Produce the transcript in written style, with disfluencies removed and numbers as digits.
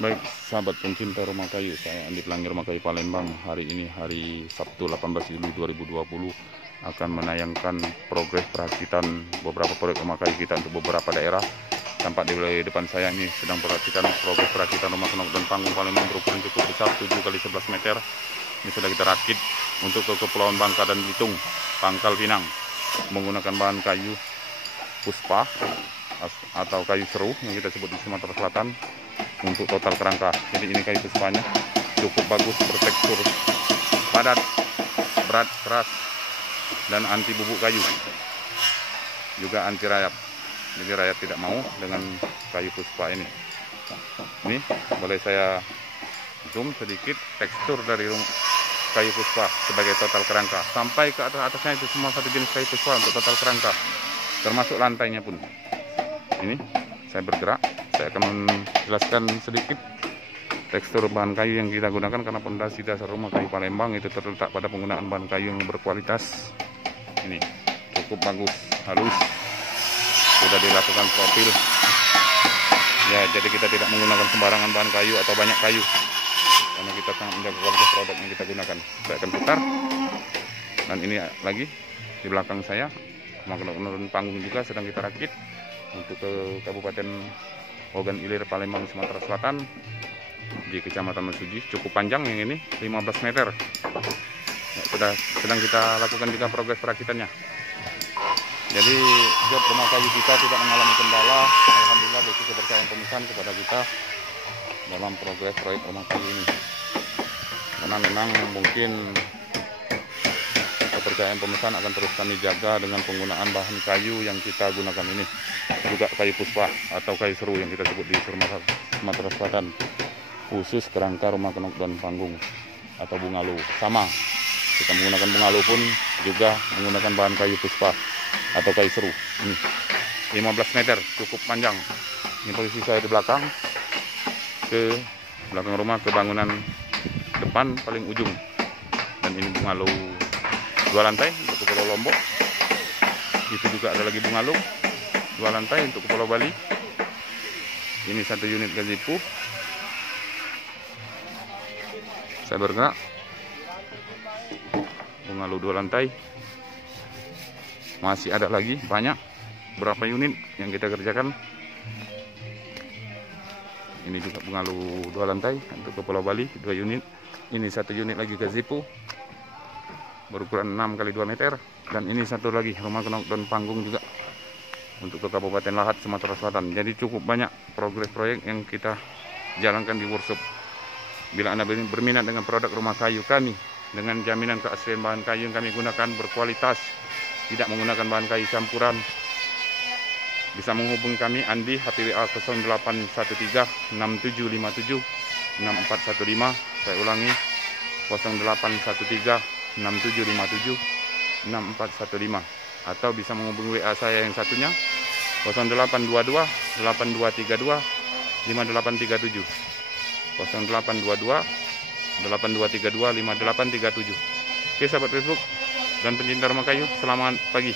Baik, sahabat pencinta rumah kayu, saya Andi Pelangi Rumah Kayu Palembang. Hari ini hari Sabtu 18 Juli 2020 akan menayangkan progres perakitan beberapa proyek rumah kayu kita untuk beberapa daerah. Tampak di depan saya ini sedang perhatikan progres perakitan rumah kenok dan panggung Palembang berukuran cukup besar 7 x 11 meter. Ini sudah kita rakit untuk ke Kepulauan Bangka dan Belitung, Pangkal Pinang, menggunakan bahan kayu puspa atau kayu seru yang kita sebut di Sumatera Selatan. Untuk total kerangka, jadi ini kayu puspanya cukup bagus, bertekstur padat, berat, keras, dan anti bubuk kayu, juga anti rayap. Jadi rayap tidak mau dengan kayu puspa ini. Ini boleh saya zoom sedikit tekstur dari kayu puspa sebagai total kerangka, sampai ke atasnya itu semua satu jenis kayu puspa untuk total kerangka, termasuk lantainya pun. Ini saya bergerak, saya akan menjelaskan sedikit tekstur bahan kayu yang kita gunakan, karena pondasi dasar rumah kayu Palembang itu terletak pada penggunaan bahan kayu yang berkualitas. Ini cukup bagus, halus, sudah dilakukan profil ya, jadi kita tidak menggunakan sembarangan bahan kayu atau banyak kayu, karena kita sangat menjaga kualitas produk yang kita gunakan. Saya akan putar, dan ini lagi di belakang saya menurun panggung juga sedang kita rakit untuk ke Kabupaten Ogan Ilir, Palembang, Sumatera Selatan, di Kecamatan Mesuji. Cukup panjang yang ini, 15 meter ya, sedang kita lakukan juga progres perakitannya. Jadi job rumah kayu kita tidak mengalami kendala, alhamdulillah, bukti kepercayaan pemesan kepada kita dalam progres proyek rumah kayu ini. Karena memang mungkin kepercayaan pemesan akan terus kami jaga dengan penggunaan bahan kayu yang kita gunakan ini, juga kayu puspa atau kayu seru yang kita sebut di Sumatera Selatan, khusus kerangka rumah kenok dan panggung atau bungalu. Sama, kita menggunakan bungalu pun juga menggunakan bahan kayu puspa atau kayu seru. Ini 15 meter, cukup panjang. Ini posisi saya di belakang, ke belakang rumah, ke bangunan depan paling ujung, dan ini bungalu 2 lantai untuk ke Pulau Lombok. Itu juga ada lagi bungalu 2 lantai untuk ke Pulau Bali. Ini 1 unit gazebo. Saya bergerak, bungalu 2 lantai. Masih ada lagi banyak, berapa unit yang kita kerjakan. Ini juga bungalu 2 lantai untuk ke Pulau Bali 2 unit. Ini 1 unit lagi gazebo berukuran 6 x 2 meter, dan ini 1 lagi rumah kenok dan panggung juga untuk ke Kabupaten Lahat, Sumatera Selatan. Jadi cukup banyak progres proyek yang kita jalankan di workshop. Bila Anda berminat dengan produk rumah kayu kami dengan jaminan keaslian bahan kayu yang kami gunakan berkualitas, tidak menggunakan bahan kayu campuran, bisa menghubungi kami Andi, HPWA 0813 6757 6415. Saya ulangi, 0813 6757 6415, atau bisa menghubungi WA saya yang satunya 0822 8232 5837 0822 8232 5837. Oke sahabat Facebook dan pencinta rumah kayu, selamat pagi.